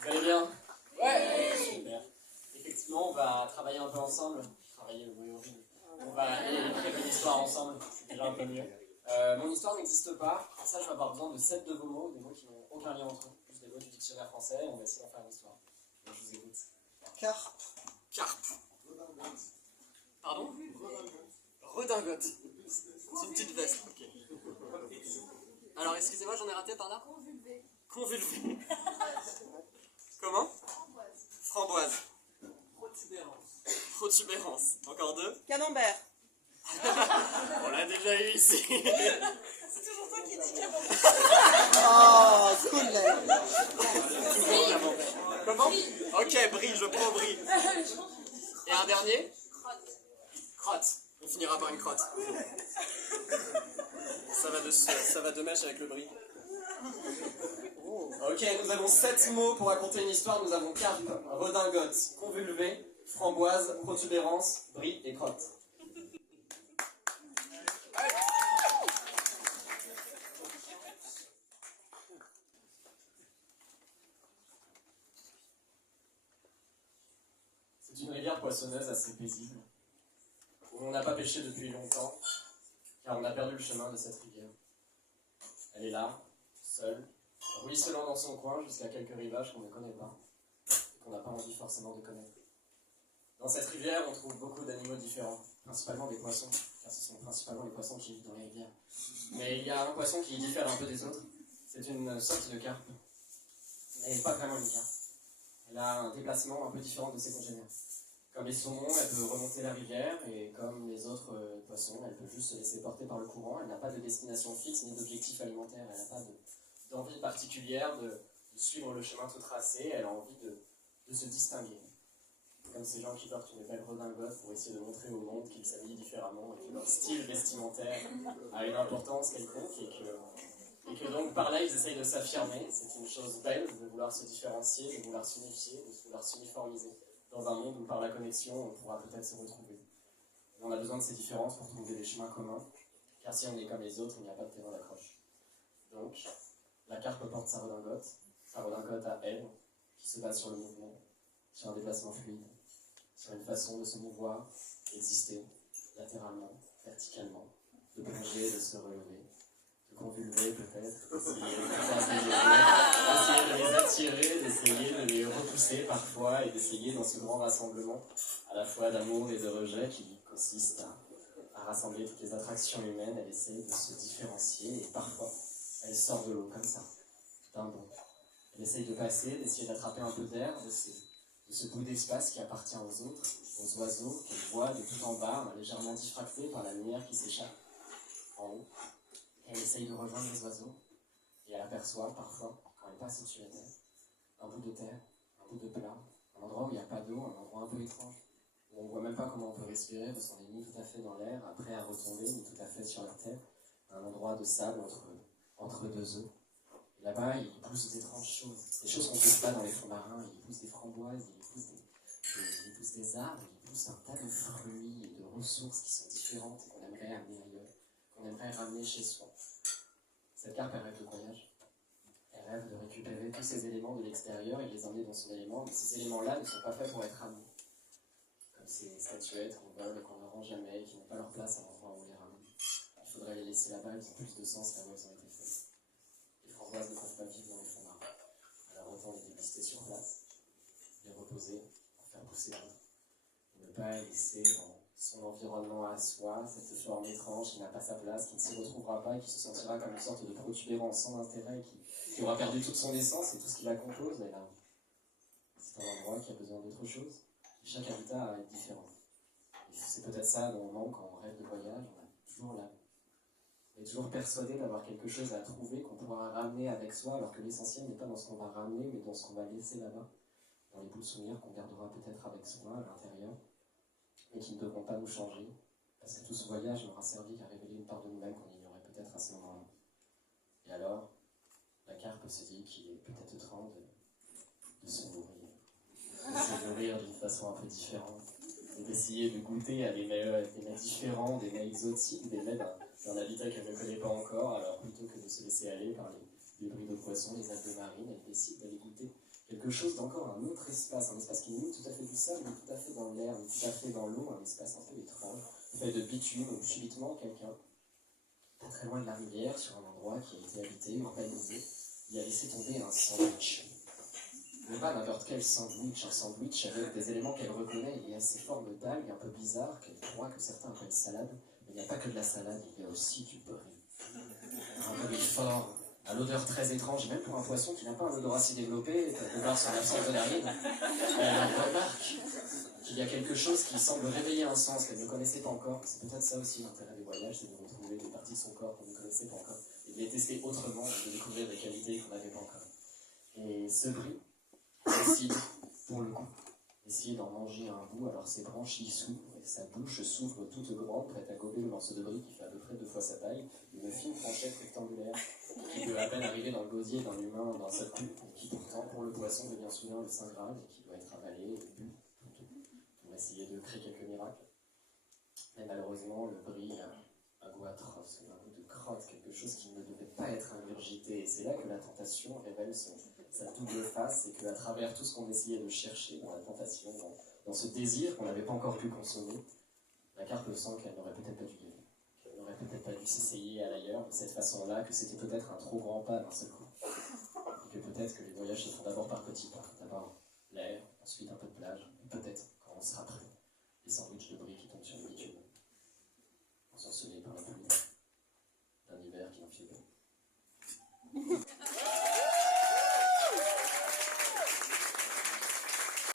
Vous allez bien? Ouais, super. Effectivement, on va travailler un peu ensemble. Travailler, le mot est horrible. On va écrire une histoire ensemble, c'est déjà un peu mieux. Mon histoire n'existe pas, pour ça je vais avoir besoin de 7 de vos mots, des mots qui n'ont aucun lien entre eux, juste des mots du dictionnaire français, et on va essayer d'en faire une histoire. Donc je vous écoute. Carpe. Carpe. Pardon? Redingote. C'est une petite veste, ok. Alors excusez-moi, j'en ai raté par là? Convulvé. Convulvé. Comment? Framboise. Protubérance. Encore deux? Camembert. On l'a déjà eu ici. C'est toujours toi qui dis camembert. Oh, cool. Toujours camembert. Comment? Ok, brie, je prends brie. Et un dernier? Crotte. Crotte. On finira par une crotte. Ça va de mèche avec le brie. Ok, nous avons 7 mots pour raconter une histoire. Nous avons carpe, redingote, convulvé, framboise, protubérance, brie et crotte. C'est une rivière poissonneuse assez paisible, où on n'a pas pêché depuis longtemps, car on a perdu le chemin de cette rivière. Elle est là, seule, ruisselant dans son coin jusqu'à quelques rivages qu'on ne connaît pas, et qu'on n'a pas envie forcément de connaître. Dans cette rivière, on trouve beaucoup d'animaux différents, principalement des poissons, car ce sont principalement les poissons qui vivent dans les rivières. Mais il y a un poisson qui diffère un peu des autres, c'est une sorte de carpe, mais pas vraiment une carpe. Elle a un déplacement un peu différent de ses congénères. Comme les saumons, elle peut remonter la rivière, et comme les autres poissons, elle peut juste se laisser porter par le courant. Elle n'a pas de destination fixe ni d'objectif alimentaire, elle n'a pas d'envie particulière de suivre le chemin tout tracé, elle a envie de se distinguer. Comme ces gens qui portent une belle redingote pour essayer de montrer au monde qu'ils s'habillent différemment et que leur style vestimentaire a une importance quelconque et que donc par là ils essayent de s'affirmer. C'est une chose belle de vouloir se différencier, de vouloir s'unifier, de vouloir s'uniformiser dans un monde où par la connexion on pourra peut-être se retrouver. Et on a besoin de ces différences pour trouver des chemins communs, car si on est comme les autres, il n'y a pas de terrain d'accroche. Donc, la carpe porte sa redingote à elle, qui se base sur le mouvement, sur un déplacement fluide, sur une façon de se mouvoir, d'exister latéralement, verticalement, de bouger, de se relever, de convulver peut-être, d'essayer de les attirer, d'essayer de les repousser parfois et d'essayer dans ce grand rassemblement à la fois d'amour et de rejet qui consiste à rassembler toutes les attractions humaines. Elle essaie de se différencier et parfois elle sort de l'eau comme ça, d'un bond. Elle essaye de passer, d'essayer d'attraper un peu d'air de ce bout d'espace qui appartient aux autres, aux oiseaux qu'elle voit de tout en bas, légèrement diffractés par la lumière qui s'échappe en haut. Elle essaye de rejoindre les oiseaux, et elle aperçoit parfois, quand elle passe au-dessus de la terre, un bout de terre, un bout de plat, un endroit où il n'y a pas d'eau, un endroit un peu étrange, où on ne voit même pas comment on peut respirer, parce qu'on est mis tout à fait dans l'air, après à retomber, mis tout à fait sur la terre, un endroit de sable entre deux eaux. Et là-bas, il pousse d'étranges choses, des choses qu'on ne trouve pas dans les fonds marins. Il pousse des framboises, il pousse des arbres, il pousse un tas de fruits et de ressources qui sont différentes et qu'on aimerait amener ailleurs, qu'on aimerait ramener chez soi. Cette carpe, elle rêve de voyage. Elle rêve de récupérer tous ces éléments de l'extérieur et de les emmener dans son élément, mais ces éléments-là ne sont pas faits pour être amenés. Comme ces statuettes qu'on vole et qu'on ne rend jamais, et qui n'ont pas leur place à l'endroit où on les ramène. Il faudrait les laisser là-bas, elles ont plus de sens là où elles ont été faites. Les framboises ne peuvent pas vivre dans les fonds marins. Alors autant les déguster sur place, les reposer, en faire pousser d'autres. Et ne pas laisser dans son environnement à soi, cette forme étrange qui n'a pas sa place, qui ne s'y retrouvera pas et qui se sentira comme une sorte de protubérance sans intérêt, qui aura perdu toute son essence et tout ce qui la compose. Mais là, c'est un endroit qui a besoin d'autre chose. Et chaque habitat est différent. Et c'est peut-être ça dont on manque quand on rêve de voyage. On a toujours là. On est toujours persuadé d'avoir quelque chose à trouver qu'on pourra ramener avec soi, alors que l'essentiel n'est pas dans ce qu'on va ramener, mais dans ce qu'on va laisser là-bas, dans les bouts de souvenirs qu'on gardera peut-être avec soi à l'intérieur, mais qui ne devront pas nous changer, parce que tout ce voyage n'aura servi qu'à révéler une part de nous-mêmes qu'on ignorait peut-être à ce moment-là. Et alors, la carpe se dit qu'il est peut-être temps de se nourrir d'une façon un peu différente, et d'essayer de goûter à des mets différents, des mets exotiques, des mets d'un habitat qu'elle ne connaît pas encore. Alors plutôt que de se laisser aller par les débris de poissons, les algues marines, elle décide d'aller goûter quelque chose d'encore un autre espace, un espace qui n'est ni tout à fait du sable, ni tout à fait dans l'air, ni tout à fait dans l'eau, un espace un peu étrange, fait de bitume, où subitement quelqu'un, pas très loin de la rivière, sur un endroit qui a été habité, urbanisé, y a laissé tomber un sandwich. Mais pas n'importe quel sandwich, un sandwich avec des éléments qu'elle reconnaît. Il y a ces formes d'algues un peu bizarres, qu'elle croit que certains appellent salade. Mais il n'y a pas que de la salade, il y a aussi du brie. Un brie fort, à l'odeur très étrange, et même pour un poisson qui n'a pas un odorat si développé, de voir son absence de narine, elle remarque qu'il y a quelque chose qui semble réveiller un sens qu'elle ne connaissait pas encore. C'est peut-être ça aussi l'intérêt des voyages, c'est de retrouver des parties de son corps qu'on ne connaissait pas encore, et de les tester autrement, et de découvrir des qualités qu'on n'avait pas encore. Et ce brie décide, pour le coup, d'essayer d'en manger un bout, alors ses branches y s'ouvrent, et sa bouche s'ouvre toute grande, prête à gober le morceau de brie qui fait à peu près 2 fois sa taille, une fine tranchette rectangulaire, qui peut à peine arriver dans le gosier d'un humain d'un seul coup, et qui pourtant, pour le poisson, devient soudain le Saint Graal, et qui doit être avalé et bu, pour essayer de créer quelques miracles. Mais malheureusement, le brie a un goût atroce, un goût de crotte, quelque chose qui ne devait pas être ingurgité, et c'est là que la tentation révèle sa double face, et qu'à travers tout ce qu'on essayait de chercher dans la tentation, dans ce désir qu'on n'avait pas encore pu consommer, la carte sent qu'elle n'aurait peut-être pas dû y aller, qu'elle n'aurait peut-être pas dû s'essayer à l'ailleurs de cette façon-là, que c'était peut-être un trop grand pas d'un seul coup, et que peut-être que les voyages se font d'abord par petits pas, d'abord l'air, ensuite un peu de plage, et peut-être, quand on sera prêt, les sandwichs de brie.